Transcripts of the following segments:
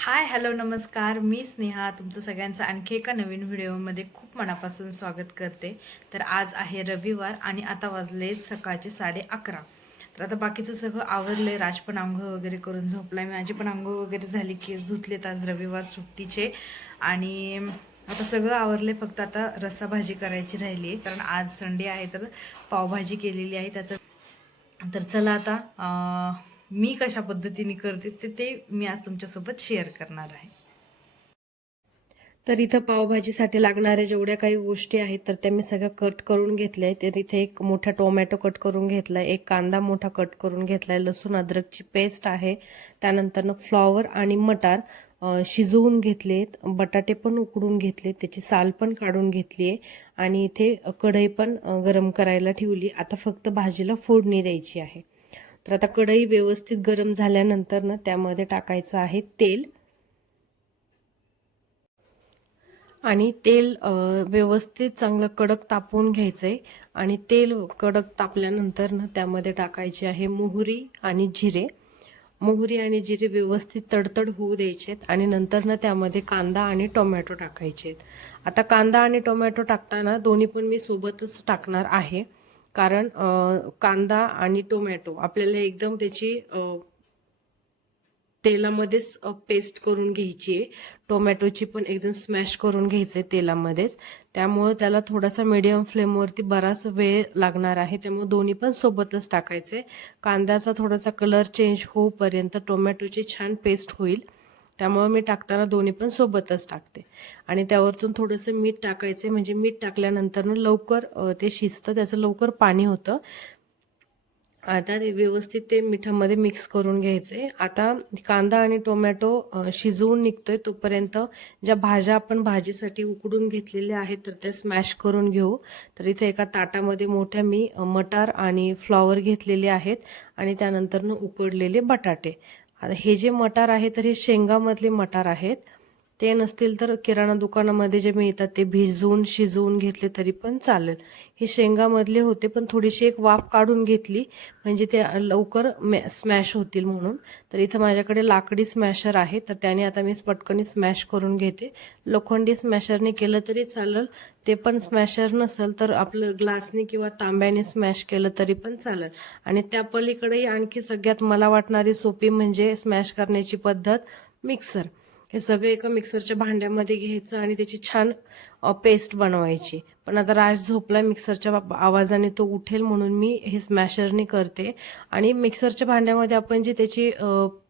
Hi hello नमस्कार. मी स्नेहा. तुमचं सगळ्यांचं आणखी एका नवीन व्हिडिओमध्ये खूप मनापासून स्वागत करते. तर आज आहे रविवार आणि आता वाजले सकाळचे साडे अकरा. तर आता बाकीचं सगळं आवरलंय. राज पण आंघोळ वगैरे करून झोपलाय. माझी पण आंघोळ वगैरे झाली की धुतलेत आज रविवार सुट्टीचे. आणि आता सगळं आवरले फक्त आता रस्सा भाजी करायची राहिली आहे कारण आज संडे आहे तर पावभाजी केलेली आहे. त्याचं तर चला आता मी कशा पद्धतीने करते ते ते मी आज तुमच्यासोबत शेअर करणार आहे. तर इथं पावभाजीसाठी लागणाऱ्या जेवढ्या काही गोष्टी आहेत तर त्या मी सगळ्या कट करून घेतल्या आहेत. तर इथे एक मोठा टोमॅटो कट करून घेतलाय एक कांदा मोठा कट करून घेतला आहे लसूण अद्रकची पेस्ट आहे. त्यानंतर फ्लॉवर आणि मटार शिजवून घेतलेत बटाटे पण उकडून घेतले त्याची साल पण काढून घेतली आहे. आणि इथे कढई पण गरम करायला ठेवली आता फक्त भाजीला फोडणी द्यायची आहे. तर आता कढई व्यवस्थित गरम झाल्यानंतर ना त्यामध्ये टाकायचं आहे तेल. आणि तेल व्यवस्थित चांगलं कडक तापवून घ्यायचं आहे आणि तेल कडक तापल्यानंतर ना त्यामध्ये टाकायचे आहे मोहरी आणि जिरे. मोहरी आणि जिरे व्यवस्थित तडतड होऊ द्यायचे आहेत आणि नंतर ना त्यामध्ये कांदा आणि टोमॅटो टाकायचे आहेत आता कांदा आणि टोमॅटो टाकताना दोन्ही पण मी सोबतच टाकणार आहे. कारण कांदा आणि टोमॅटो आपल्याला एकदम त्याची तेलामध्येच पेस्ट करून घ्यायची आहे. टोमॅटोची पण एकदम स्मॅश करून घ्यायचं आहे तेलामध्येच. त्यामुळं त्याला थोडासा मीडियम फ्लेमवरती बराच वेळ लागणार आहे. त्यामुळे दोन्ही पण सोबतच टाकायचे कांद्याचा थोडासा कलर चेंज होऊपर्यंत टोमॅटोची छान पेस्ट होईल. त्यामुळं मी टाकताना दोन्ही पण सोबतच टाकते. आणि त्यावरतून थोडंसं मीठ टाकायचं म्हणजे मीठ टाकल्यानंतरनं लवकर ते शिजतं. त्याचं लवकर पाणी होतं. आता ते व्यवस्थित ते मिठामध्ये मिक्स करून घ्यायचे आता कांदा आणि टोमॅटो शिजवून निघतोय तोपर्यंत ज्या भाज्या आपण भाजीसाठी उकडून घेतलेल्या आहेत तर त्या स्मॅश करून घेऊ. तर इथे एका ताटामध्ये मोठ्या मी मटार आणि फ्लॉवर घेतलेले आहेत. आणि त्यानंतर उकडलेले बटाटे. आता हे जे मटार आहे तर हे शेंगामधले मटार आहेत. ते नसतील तर किराणा दुकानामध्ये जे मिळतात ते भिजवून शिजवून घेतले तरी पण चालेल. हे शेंगामधले होते पण थोडीशी एक वाफ काढून घेतली. म्हणजे ते लवकर स्मॅश होतील म्हणून. तर इथं माझ्याकडे लाकडी स्मॅशर आहे तर त्याने आता मी पटकनी स्मॅश करून घेते. लोखंडी स्मॅशरने केलं तरी चालेल. ते पण स्मॅशर नसेल तर आपलं ग्लासने किंवा तांब्याने स्मॅश केलं तरी पण चालेल. आणि त्या पलीकडेही आणखी सगळ्यात मला वाटणारी सोपी म्हणजे स्मॅश करण्याची पद्धत मिक्सर. हे सगळं एका मिक्सरच्या भांड्यामध्ये घ्यायचं आणि त्याची छान पेस्ट बनवायची. पण आता राज झोपला मिक्सरच्या आवाजाने तो उठेल म्हणून मी हे स्मॅशरने करते. आणि मिक्सरच्या भांड्यामध्ये आपण जी त्याची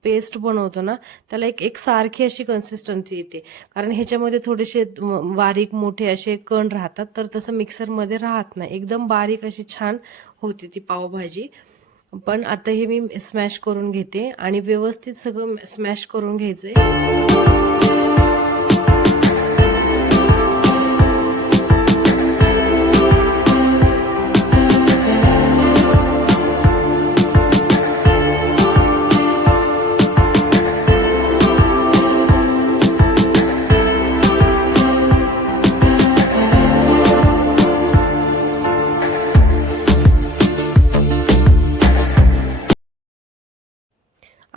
पेस्ट बनवतो ना त्याला एक एक सारखी अशी कन्सिस्टन्सी येते. कारण ह्याच्यामध्ये थोडेसे बारीक मोठे असे कण राहतात तर तसं मिक्सरमध्ये राहत नाही. एकदम बारीक अशी छान होते ती पावभाजी. पण आता हे मी स्मॅश करून घेते आणि व्यवस्थित सगळं स्मॅश करून घ्यायचंय.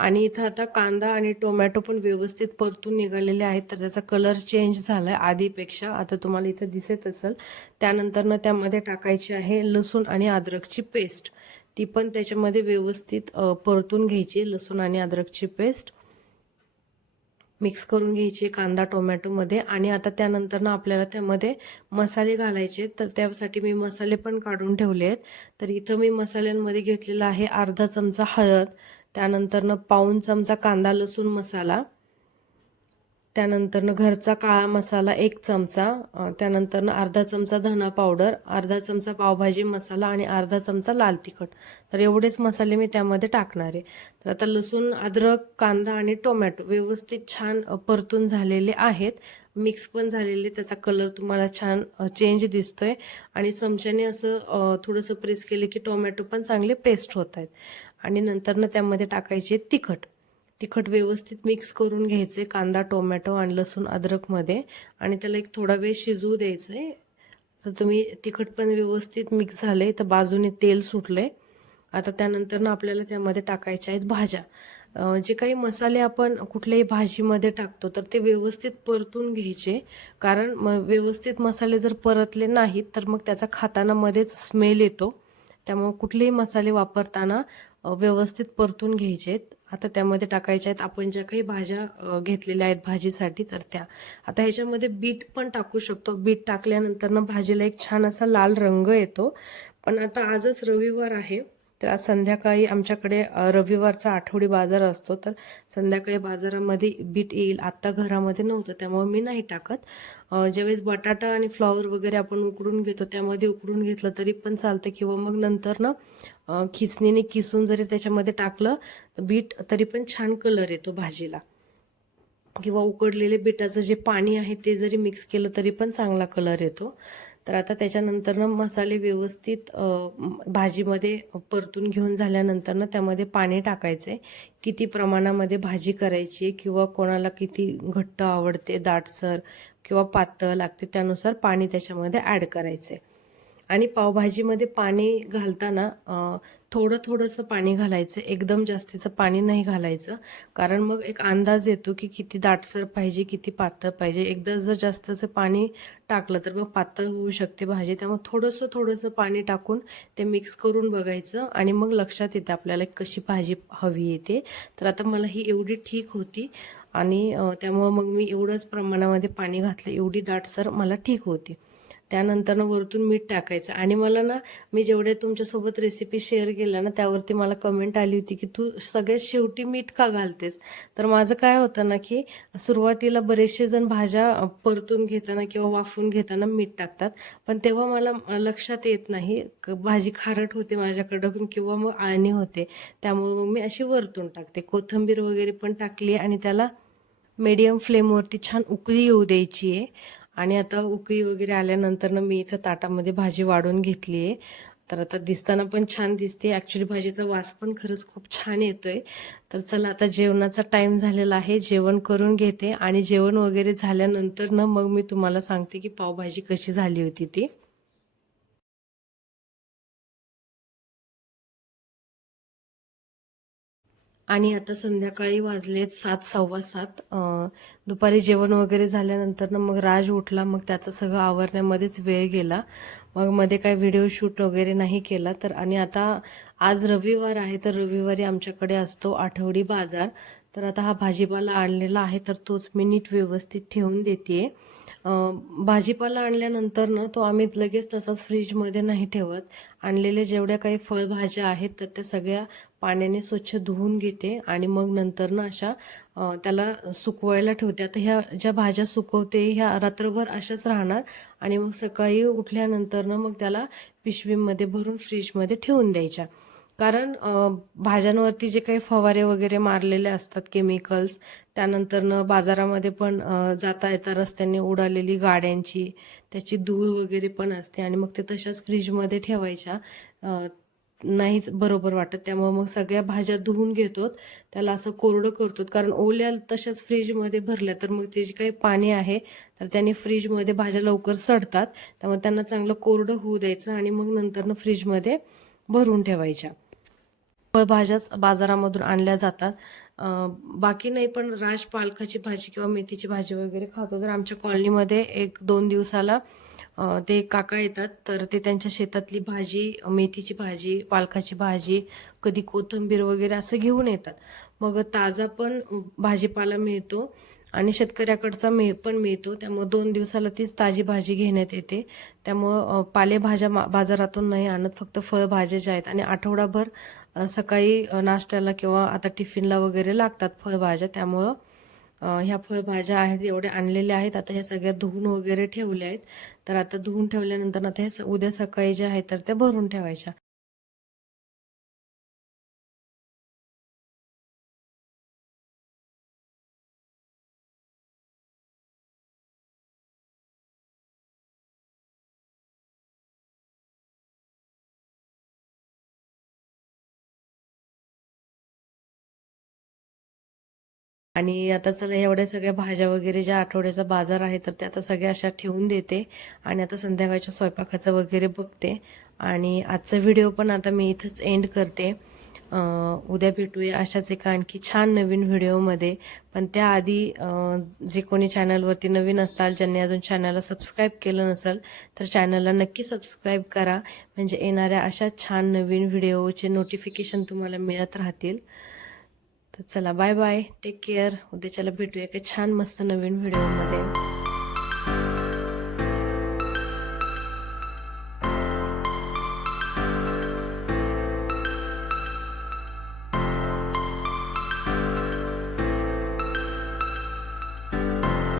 आणि इथं आता कांदा आणि टोमॅटो पण व्यवस्थित परतून निघालेले आहेत. तर त्याचा कलर चेंज झाला आहे आधीपेक्षा. आता तुम्हाला इथं दिसत असेल. त्यानंतर ना त्यामध्ये टाकायची आहे लसूण आणि अद्रकची पेस्ट ती पण त्याच्यामध्ये व्यवस्थित परतून घ्यायची लसूण आणि अद्रकची पेस्ट मिक्स करून घ्यायची कांदा टोमॅटोमध्ये आणि आता त्यानंतर ना आपल्याला त्यामध्ये मसाले घालायचे तर त्यासाठी मी मसाले पण काढून ठेवले आहेत. तर इथं मी मसाल्यांमध्ये घेतलेला आहे अर्धा चमचा हळद त्यानंतरनं पाऊन चमचा कांदा लसूण मसाला त्यानंतरनं घरचा काळा मसाला एक चमचा त्यानंतरनं अर्धा चमचा धना पावडर अर्धा चमचा पावभाजी मसाला आणि अर्धा चमचा लाल तिखट. तर एवढेच मसाले मी त्यामध्ये टाकणार आहे. तर आता लसूण अद्रक कांदा आणि टोमॅटो व्यवस्थित छान परतून झालेले आहेत. मिक्स पण झालेले त्याचा कलर तुम्हाला छान चेंज दिसतोय. आणि चमच्याने असं थोडंसं प्रेस केलं की टोमॅटो पण चांगले पेस्ट होत आहेत. आणि नंतरनं त्यामध्ये टाकायचे तिखट. तिखट व्यवस्थित मिक्स करून घ्यायचे कांदा टोमॅटो आणि लसूण अद्रकमध्ये. आणि त्याला एक थोडा वेळ शिजवू द्यायचं आहे तर तुम्ही तिखट पण व्यवस्थित मिक्स झाले तर बाजूने तेल सुटले आता त्यानंतरनं आपल्याला त्यामध्ये टाकायच्या आहेत भाज्या. जे काही मसाले आपण कुठल्याही भाजीमध्ये टाकतो तर ते व्यवस्थित परतून घ्यायचे. कारण म व्यवस्थित मसाले जर परतले नाहीत तर मग त्याचा खाताना मध्येच स्मेल येतो. त्यामुळे कुठलेही मसाले वापरताना व्यवस्थित परतून घ्यायचे आहेत आता त्यामध्ये टाकायच्या आहेत. आपण ज्या काही भाज्या घेतलेल्या आहेत भाजीसाठी तर त्या. आता ह्याच्यामध्ये बीट पण टाकू शकतो. बीट टाकल्यानंतर ना भाजीला एक छान असा लाल रंग येतो. पण आता आजच रविवार आहे. तर आज संध्याकाळी आमच्याकडे रविवारचा आठवडी बाजार असतो. तर संध्याकाळी बाजारामध्ये बीट येईल. आत्ता घरामध्ये नव्हतं त्यामुळे मी नाही टाकत. ज्यावेळेस बटाटा आणि फ्लॉवर वगैरे आपण उकडून घेतो त्यामध्ये उकडून घेतलं तरी पण चालतं. किंवा मग नंतर ना खिसणीने किसून जरी त्याच्यामध्ये टाकलं तर बीट तरी पण छान कलर येतो भाजीला. किंवा उकडलेले बिटाचं जे पाणी आहे ते जरी मिक्स केलं तरी पण चांगला कलर येतो. तर आता त्याच्यानंतर ना मसाले व्यवस्थित भाजीमध्ये परतून घेऊन झाल्यानंतर ना त्यामध्ये पाणी टाकायचे. किती प्रमाणामध्ये भाजी करायची किंवा कोणाला किती घट्ट आवडते दाटसर किंवा पातळ लागते त्यानुसार पाणी त्याच्यामध्ये ॲड करायचे. आणि पावभाजीमध्ये पाणी घालताना थोडं थोडंसं पाणी घालायचं एकदम जास्तीचं पाणी नाही घालायचं. कारण मग एक अंदाज येतो की किती दाटसर पाहिजे किती पातळ पाहिजे. एकदा जर जास्तचं पाणी टाकलं तर मग पातळ होऊ शकते भाजी. त्यामुळे थोडंसं थोडंसं पाणी टाकून ते मिक्स करून बघायचं आणि मग लक्षात येते आपल्याला कशी भाजी हवी येते तर आता मला ही एवढी ठीक होती आणि त्यामुळं मग मी एवढंच प्रमाणामध्ये पाणी घातलं एवढी दाटसर मला ठीक होती. त्यानंतर ना वरतून मीठ टाकायचं. आणि मला ना मी जेवढ्या तुमच्यासोबत रेसिपी शेअर केल्या ना त्यावरती मला कमेंट आली होती की तू सगळ्यात शेवटी मीठ का घालतेस? तर माझं काय होतं ना की सुरुवातीला बरेचसे जण भाज्या परतून घेताना किंवा वाफून घेताना मीठ टाकतात. पण तेव्हा मला लक्षात येत नाही क- भाजी खारट होते माझ्याकडं किंवा मग आळणी होते. त्यामुळे मग मी अशी वरतून टाकते. कोथिंबीर वगैरे पण टाकली आणि त्याला मीडियम फ्लेमवरती छान उकळी येऊ द्यायची आहे. आणि आता उकळी वगैरे आल्यानंतर ना मी इथं ताटामध्ये भाजी वाढून घेतली आहे. तर आता दिसताना पण छान दिसते. ॲक्च्युली भाजीचा वास पण खरंच खूप छान येतोय. तर चला आता जेवणाचा टाईम झालेला आहे. जेवण करून घेते आणि जेवण वगैरे झाल्यानंतर ना मग मी तुम्हाला सांगते की पावभाजी कशी झाली होती ती. आणि आता संध्याकाळी वाजलेत सात सव्वा सात. दुपारी जेवण वगैरे झाल्यानंतर ना मग राज उठला मग त्याचं सगळं आवरण्यामध्येच वेळ गेला. मग मध्ये काय व्हिडिओ शूट वगैरे नाही केला तर आणि आता आज रविवार आहे तर रविवारी आमच्याकडे असतो आठवडी बाजार. तर आता हा भाजीपाला आणलेला आहे तर तोच मी नीट व्यवस्थित ठेवून देते भाजीपाला आणल्यानंतर ना तो आम्ही लगेच तसाच फ्रीजमध्ये नाही ठेवत. आणलेल्या जेवढ्या काही फळभाज्या आहेत तर त्या सगळ्या पाण्याने स्वच्छ धुवून घेते आणि मग नंतर ना अशा त्याला सुकवायला ठेवते. आता ह्या ज्या भाज्या सुकवते ह्या रात्रभर अशाच राहणार आणि मग सकाळी उठल्यानंतर ना मग त्याला पिशवीमध्ये भरून फ्रीजमध्ये ठेवून द्यायच्या. कारण भाज्यांवरती जे काही फवारे वगैरे मारलेले असतात केमिकल्स त्यानंतर बाजारामध्ये पण जाता येता रस्त्याने उडालेली गाड्यांची त्याची धूळ वगैरे पण असते आणि मग ते तशाच फ्रीजमध्ये ठेवायच्या. नाहीच बरोबर वाटत. त्यामुळे मग सगळ्या भाज्या धुवून घेतो त्याला असं कोरडं करतो. कारण ओल्या तशाच फ्रीजमध्ये भरल्या तर मग ते जे काही पाणी आहे तर त्याने फ्रीजमध्ये भाज्या लवकर सडतात. त्यामुळे त्यांना चांगलं कोरडं होऊ द्यायचं आणि मग नंतर फ्रीजमध्ये भरून ठेवायच्या. फळभाज्याच बाजारामधून आणल्या जातात. बाकी नाही पण राज पालकाची भाजी किंवा मेथीची भाजी वगैरे खातो. तर आमच्या कॉलनीमध्ये एक दोन दिवसाला ते काका येतात. तर ते त्यांच्या शेतातली भाजी मेथीची भाजी पालकाची भाजी कधी कोथिंबीर वगैरे असं घेऊन येतात. मग ताजा पण भाजीपाला मिळतो. आणि शेतकऱ्याकडचा मे पण मिळतो. त्यामुळे दोन दिवसाला तीच ताजी भाजी घेण्यात येते. त्यामुळं पालेभाज्या मा- बाजारातून नाही आणत फक्त फळभाज्या ज्या आहेत. आणि आठवडाभर सकाळी नाश्त्याला किंवा आता टिफिनला वगैरे लागतात फळभाज्या. त्यामुळं ह्या फळभाज्या आहेत एवढ्या आणलेल्या आहेत. आता ह्या सगळ्या धुवून वगैरे ठेवल्या आहेत. तर आता धुवून ठेवल्यानंतर आता ह्या स- उद्या सकाळी ज्या आहेत तर त्या भरून ठेवायच्या. आणि आता चला एवढ्या सगळ्या भाज्या वगैरे ज्या आठवड्याचा बाजार आहे तर त्या आता सगळ्या अशा ठेवून देते. आणि आता संध्याकाळच्या स्वयंपाकाचं वगैरे बघते. आणि आजचा व्हिडिओ पण आता मी इथंच एंड करते. उद्या भेटूया अशाच एका आणखी छान नवीन व्हिडिओमध्ये. पण त्याआधी जे कोणी चॅनलवरती नवीन असताल ज्यांनी अजून चॅनलला सबस्क्राईब केलं नसेल तर चॅनलला नक्की सबस्क्राईब करा. म्हणजे येणाऱ्या अशा छान नवीन व्हिडिओचे नोटिफिकेशन तुम्हाला मिळत राहतील. तर चला बाय बाय टेक केअर उद्याच्याला भेटूया. एका छान मस्त नवीन व्हिडिओमध्ये